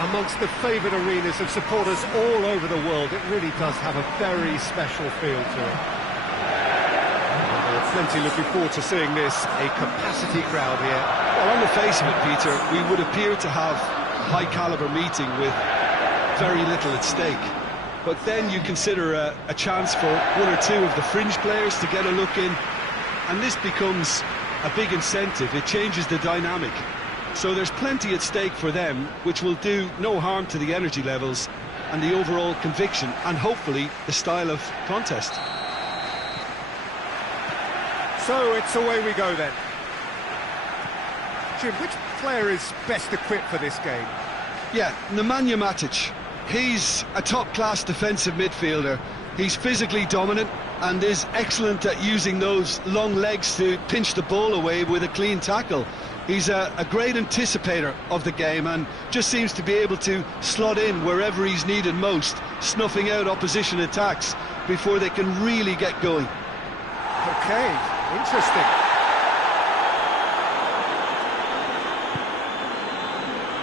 amongst the favoured arenas of supporters all over the world. It really does have a very special feel to it. We're plenty looking forward to seeing this, a capacity crowd here. Well, on the face of it, Peter, we would appear to have a high-caliber meeting with very little at stake. But then you consider a chance for one or two of the fringe players to get a look in, and this becomes a big incentive. It changes the dynamic. So there's plenty at stake for them, which will do no harm to the energy levels and the overall conviction, and hopefully the style of contest. So it's away we go then. Jim, which player is best equipped for this game? Yeah, Nemanja Matic. He's a top-class defensive midfielder. He's physically dominant and is excellent at using those long legs to pinch the ball away with a clean tackle. He's a great anticipator of the game and just seems to be able to slot in wherever he's needed most, snuffing out opposition attacks before they can really get going. Okay, interesting.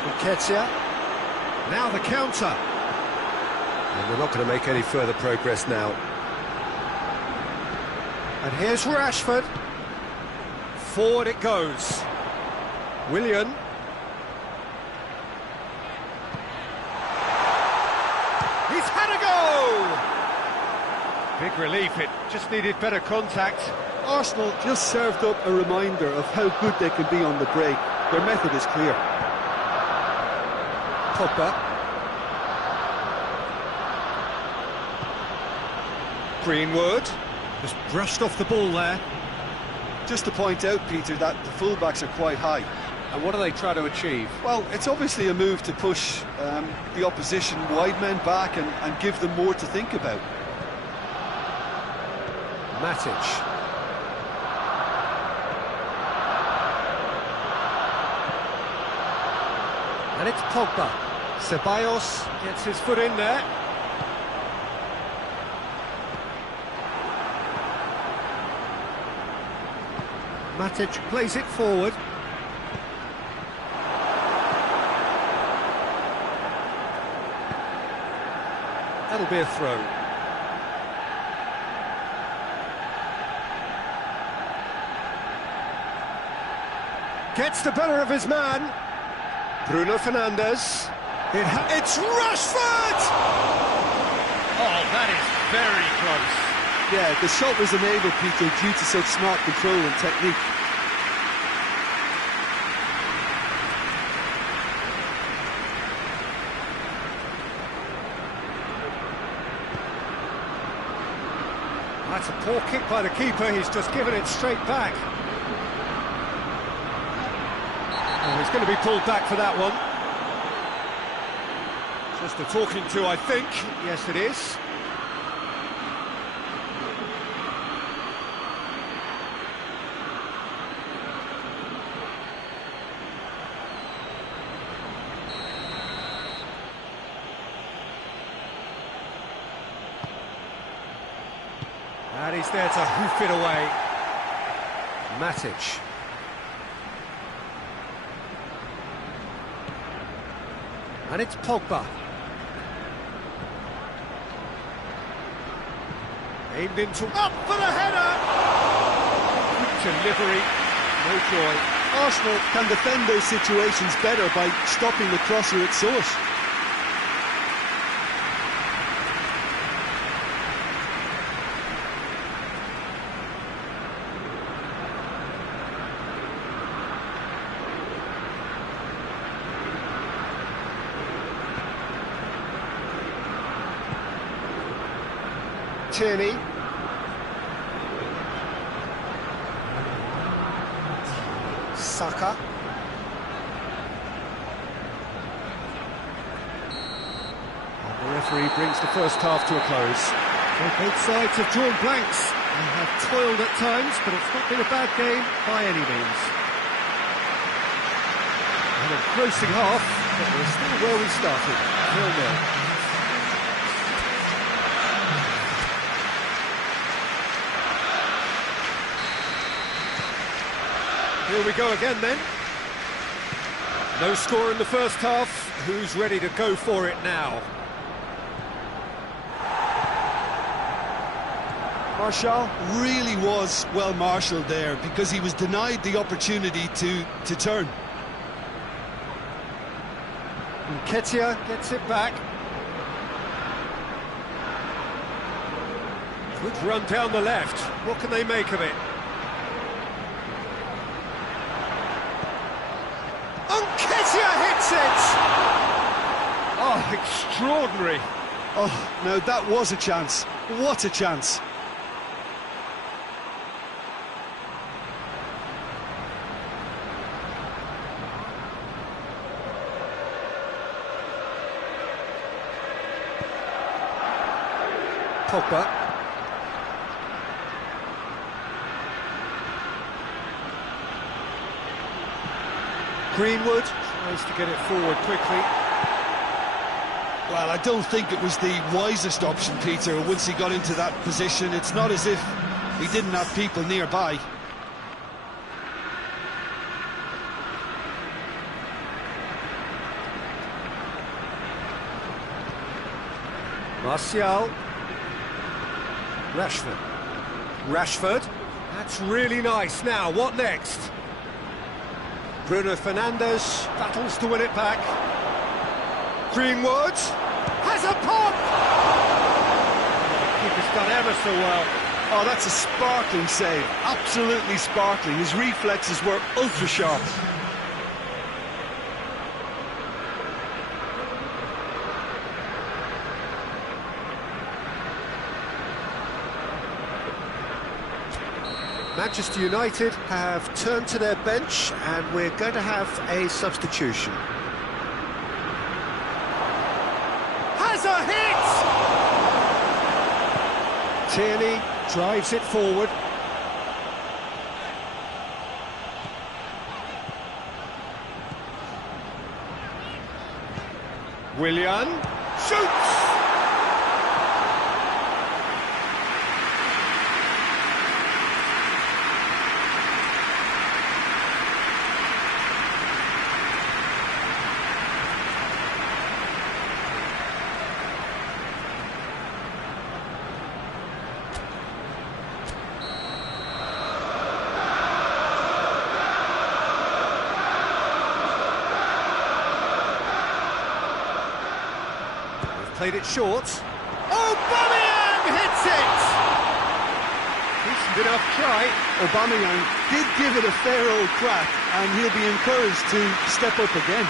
Nketiah. Now the counter. And they're not going to make any further progress now. And here's Rashford. Forward it goes. Willian. He's had a go! Big relief, it just needed better contact. Arsenal just served up a reminder of how good they can be on the break. Their method is clear. Pogba. Greenwood. Just brushed off the ball there. Just to point out, Peter, that the fullbacks are quite high. And what do they try to achieve? Well, it's obviously a move to push the opposition wide men back and give them more to think about. Matic. And it's Pogba. Ceballos gets his foot in there. Matic plays it forward. That'll be a throw. Gets the better of his man. Bruno Fernandes. It's Rashford! Oh, that is very close. Yeah, the shot was enabled, Peter, due to such smart control and technique. That's a poor kick by the keeper, he's just given it straight back. Oh, he's going to be pulled back for that one. Just a talking to, I think. Yes, it is. And he's there to hoof it away. Matic. And it's Pogba. Aimed into... Up for the header! Good delivery, no joy. Arsenal can defend those situations better by stopping the crosser at source. Tierney. Saka. And the referee brings the first half to a close. So both sides have drawn blanks and have toiled at times, but it's not been a bad game by any means. And a grossing half, but we're still where we started, 0-0. Here we go again then. No score in the first half. Who's ready to go for it now? Martial really was well marshalled there because he was denied the opportunity to turn. Nketiah gets it back. Good run down the left. What can they make of it? Nketiah hits it! Oh, extraordinary. Oh, no, that was a chance. What a chance. Pogba. Greenwood tries to get it forward quickly. Well, I don't think it was the wisest option, Peter, once he got into that position. It's not as if he didn't have people nearby. Martial. Rashford. That's really nice. Now, what next? Bruno Fernandes battles to win it back. Greenwood has a pop! The keeper's done ever so well. Oh, that's a sparkling save. Absolutely sparkling. His reflexes were ultra sharp. Manchester United have turned to their bench and we're going to have a substitution. Has a hit! Tierney drives it forward. Willian shoots! Played it short. Aubameyang hits it! Decent enough try. Aubameyang did give it a fair old crack, and he'll be encouraged to step up again.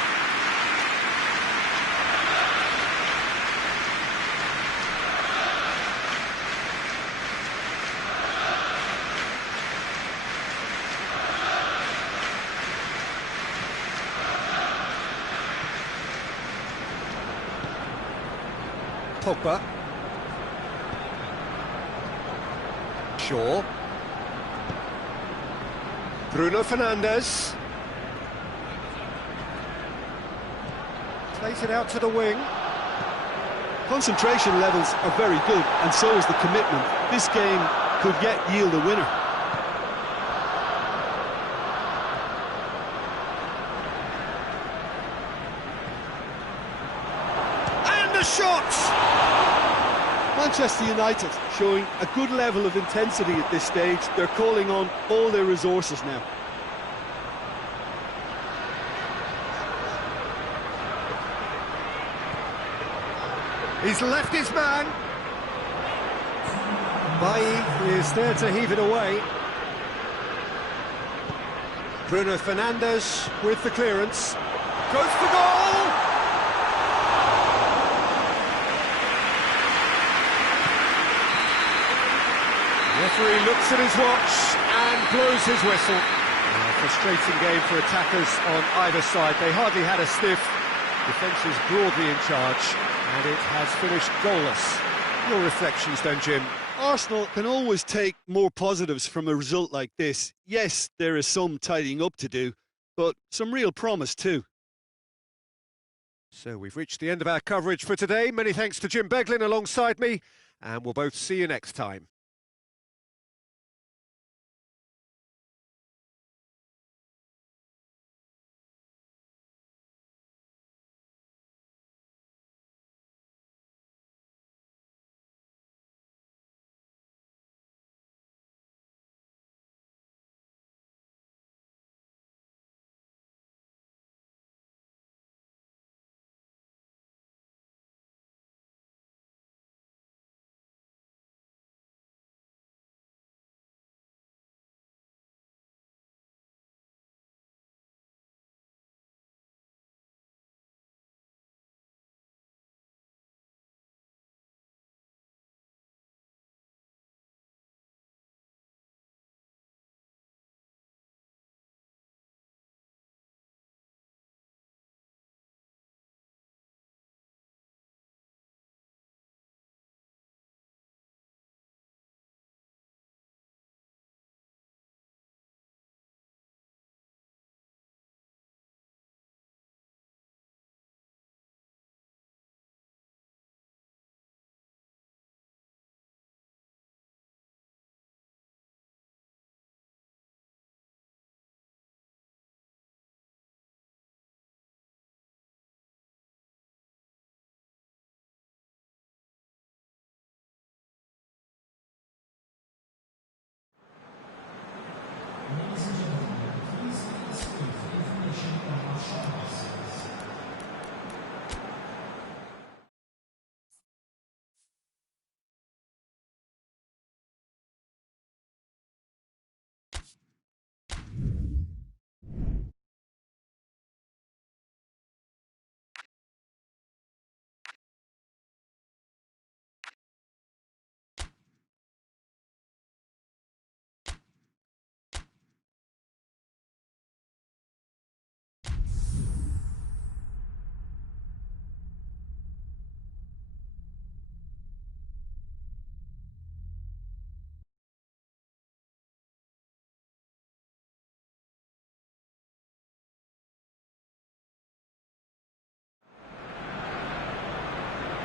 Pogba. Shaw. Bruno Fernandes. Plays it out to the wing. Concentration levels are very good, and so is the commitment. This game could yet yield a winner. And a shot! Manchester United showing a good level of intensity at this stage. They're calling on all their resources now. He's left his man. Bailly is there to heave it away. Bruno Fernandes with the clearance. Goes for goal! Referee looks at his watch and blows his whistle. A frustrating game for attackers on either side. They hardly had a sniff. Defence is broadly in charge, and it has finished goalless. Your reflections then, Jim? Arsenal can always take more positives from a result like this. Yes, there is some tidying up to do, but some real promise too. So we've reached the end of our coverage for today. Many thanks to Jim Beglin alongside me, and we'll both see you next time.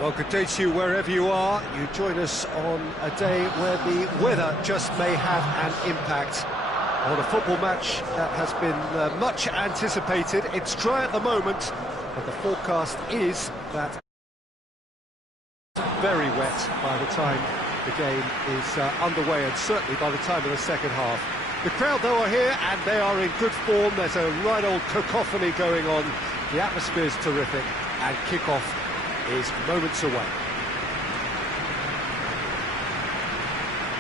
Well, good day to you wherever you are. You join us on a day where the weather just may have an impact on a football match that has been much anticipated. It's dry at the moment, but the forecast is that very wet by the time the game is underway, and certainly by the time of the second half. The crowd, though, are here, and they are in good form. There's a right old cacophony going on. The atmosphere's terrific, and kick-off is moments away.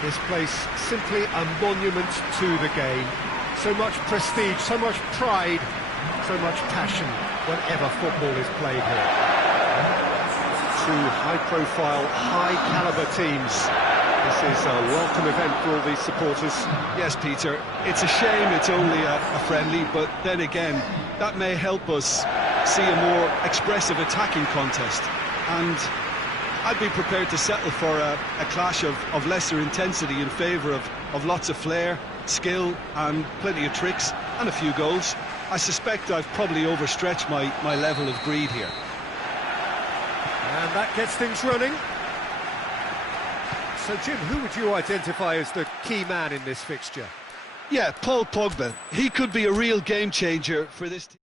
This place simply a monument to the game. So much prestige, so much pride, so much passion whenever football is played here. Two high-profile, high-caliber teams. This is a welcome event for all these supporters. Yes, Peter, it's a shame it's only a friendly, but then again, that may help us see a more expressive attacking contest, and I'd be prepared to settle for a clash of lesser intensity in favour of lots of flair, skill and plenty of tricks and a few goals. I suspect I've probably overstretched my level of greed here. And that gets things running. So Jim, who would you identify as the key man in this fixture? Yeah, Paul Pogba. He could be a real game changer for this team.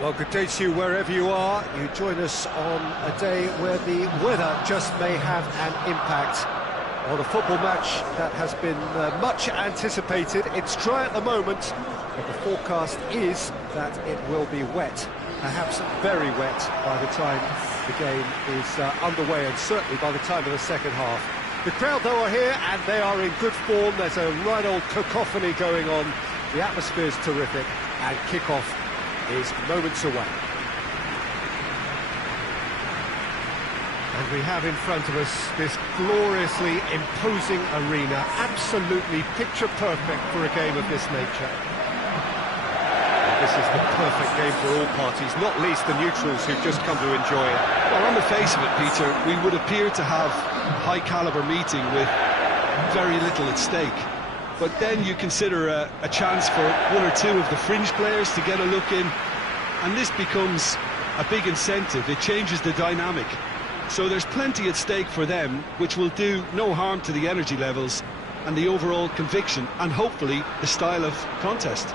Well, good day to you wherever you are. You join us on a day where the weather just may have an impact on a football match that has been much anticipated. It's dry at the moment, but the forecast is that it will be wet, perhaps very wet by the time the game is underway, and certainly by the time of the second half. The crowd, though, are here, and they are in good form. There's a right old cacophony going on. The atmosphere's terrific, and kick-off is moments away. And we have in front of us this gloriously imposing arena, absolutely picture perfect for a game of this nature. And this is the perfect game for all parties, not least the neutrals who've just come to enjoy it. Well, on the face of it, Peter, we would appear to have a high-caliber meeting with very little at stake. But then you consider a chance for one or two of the fringe players to get a look in, and this becomes a big incentive. It changes the dynamic. So there's plenty at stake for them, which will do no harm to the energy levels and the overall conviction, and hopefully the style of contest.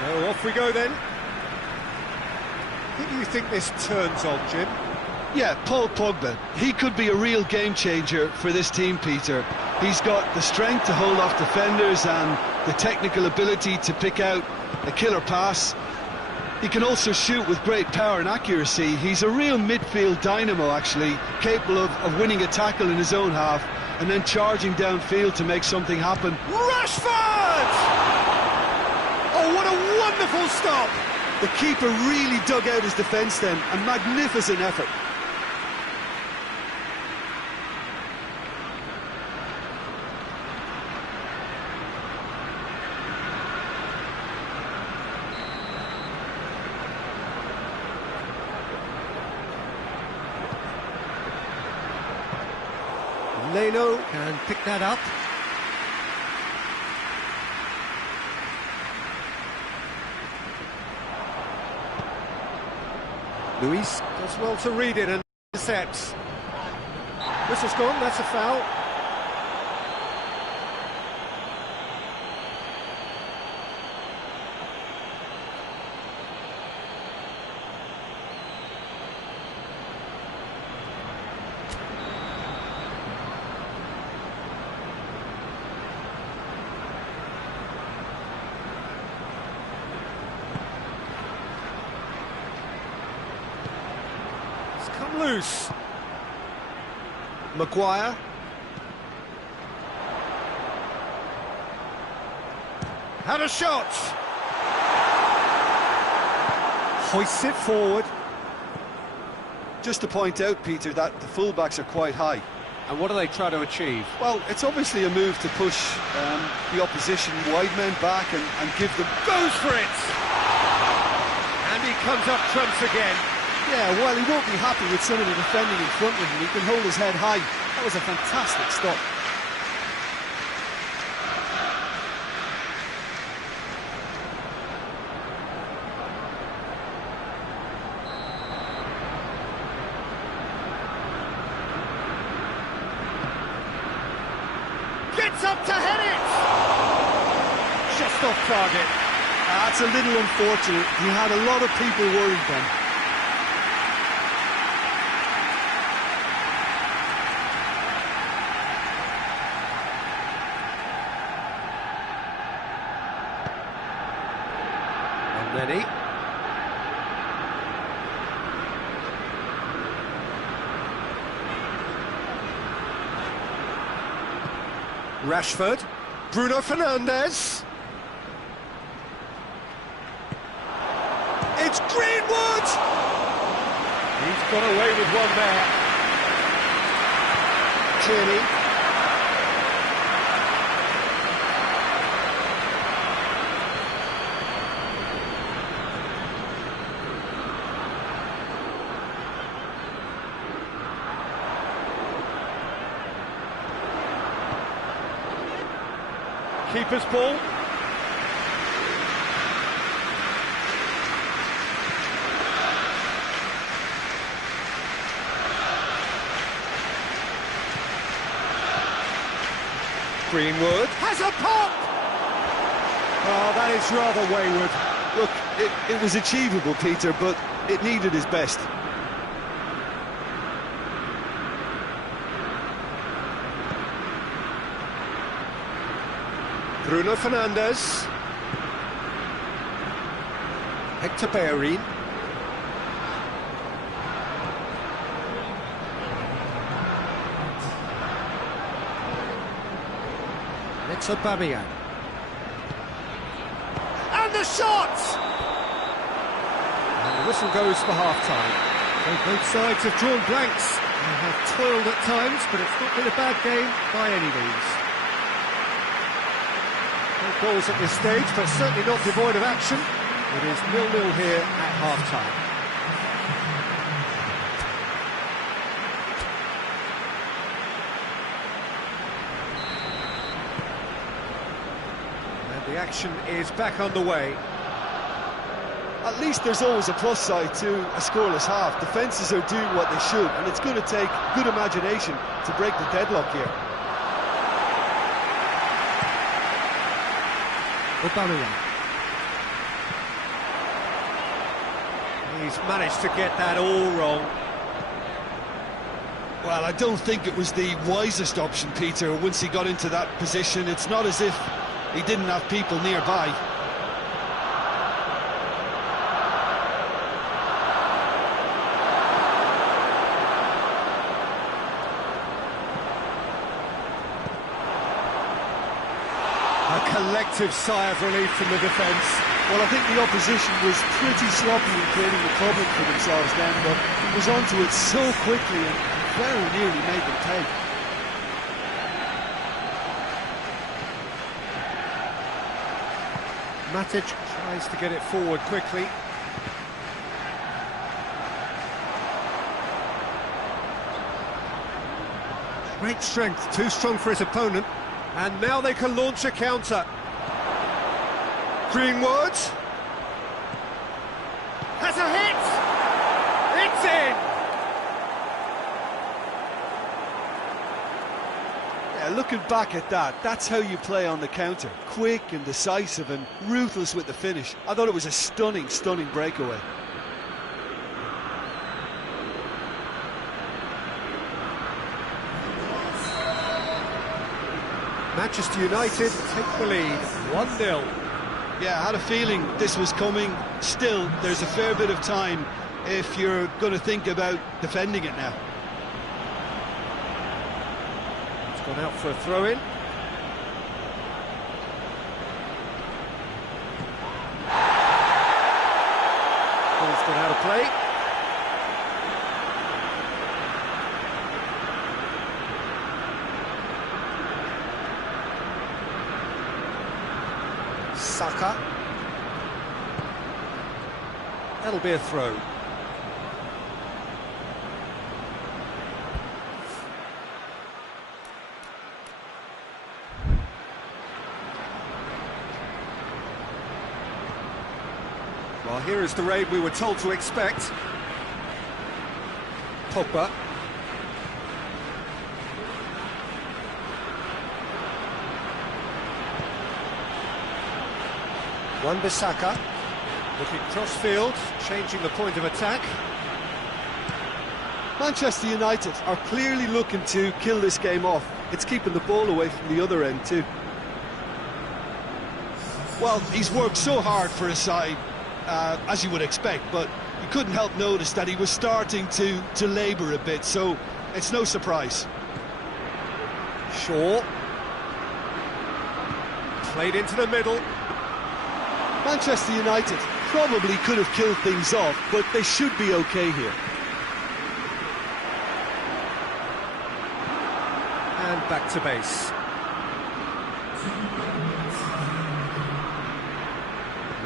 So off we go then. Who do you think this turns on, Jim? Yeah, Paul Pogba. He could be a real game changer for this team, Peter. He's got the strength to hold off defenders and the technical ability to pick out a killer pass. He can also shoot with great power and accuracy. He's a real midfield dynamo, actually, capable of winning a tackle in his own half and then charging downfield to make something happen. Rashford! Oh, what a wonderful stop! The keeper really dug out his defence then. A magnificent effort. Leno can pick that up. Luis does well to read it and intercepts. Whistle's gone, that's a foul. come loose. Maguire. Had a shot. Hoists it forward. Just to point out, Peter, that the fullbacks are quite high. And what do they try to achieve? Well, it's obviously a move to push the opposition wide men back and give them... Goes for it! And he comes up trumps again. Yeah, well, he won't be happy with some of the defending in front of him. He can hold his head high. That was a fantastic stop. Gets up to head it! Just off target. That's a little unfortunate. He had a lot of people worried then. Lenny. Rashford. Bruno Fernandes. It's Greenwood! He's got away with one there. Tierney. Keeper's ball. Greenwood. Has a pop! Oh, that is rather wayward. Look, it was achievable, Peter, but it needed his best. Bruno Fernandes. Hector Bellerin. It's Aubameyang. And the shot! And the whistle goes for half-time. So both sides have drawn blanks. They have toiled at times, but it's not been a bad game by any means. No goals at this stage, but certainly not devoid of action. It is 0-0 here at half-time. And the action is back underway. At least there's always a plus side to a scoreless half. Defences are doing what they should, and it's going to take good imagination to break the deadlock here. Aubameyang. He's managed to get that all wrong. Well, I don't think it was the wisest option, Peter, once he got into that position. It's not as if he didn't have people nearby. A collective sigh of relief from the defence. Well, I think the opposition was pretty sloppy in creating a problem for themselves then, but he was onto it so quickly and very nearly made them pay. Matic tries to get it forward quickly. Great strength, too strong for his opponent. And now they can launch a counter. Greenwood has a hit! It's in! Yeah, looking back at that, that's how you play on the counter. Quick and decisive and ruthless with the finish. I thought it was a stunning, stunning breakaway. Manchester United take the lead, 1-0. Yeah, I had a feeling this was coming. Still, there's a fair bit of time if you're going to think about defending it now. It's gone out for a throw-in. Ball's gone out of play. Saka. That'll be a throw. Well, here is the raid we were told to expect. Pogba. Wan-Bissaka. Looking cross-field, changing the point of attack. Manchester United are clearly looking to kill this game off. It's keeping the ball away from the other end too. Well, he's worked so hard for his side, as you would expect, but you couldn't help notice that he was starting to labour a bit, so it's no surprise. Shaw. Played into the middle. Manchester United probably could have killed things off, but they should be okay here. And back to base.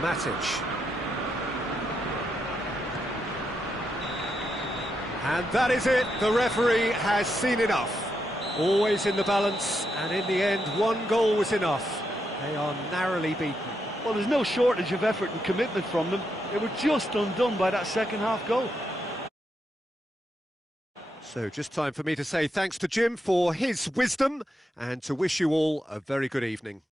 Matic. And that is it. The referee has seen enough. Always in the balance, and in the end, one goal was enough. They are narrowly beaten. Well, there's no shortage of effort and commitment from them. They were just undone by that second-half goal. So just time for me to say thanks to Jim for his wisdom and to wish you all a very good evening.